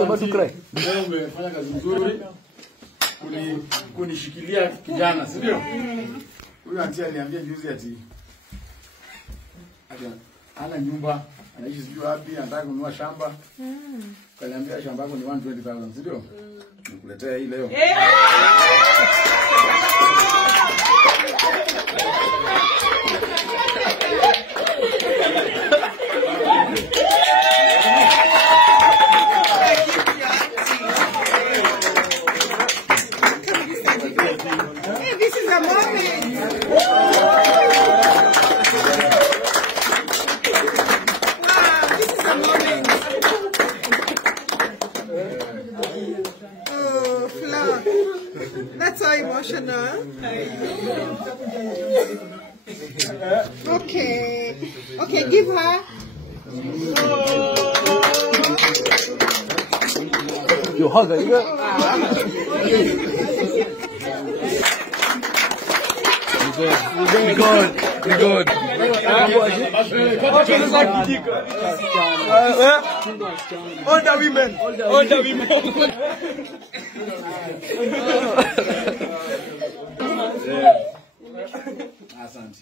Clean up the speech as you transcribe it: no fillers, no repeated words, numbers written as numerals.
about to cry. Leo umefanya kazi nzuri. Kunishikilia kijana, si ndio? Huyu auntie aliniambia juzi ati ana nyumba, anaishi sijui wapi, anataka kununua shamba. Kaniambia shamba yako ni 120,000, si ndio? Nikuletea hii leo. This is a moment. Wow, this is a moment. Oh, Flo. That's so emotional. Okay. Okay, give her. You hug her, you We're good. Older women. Asante.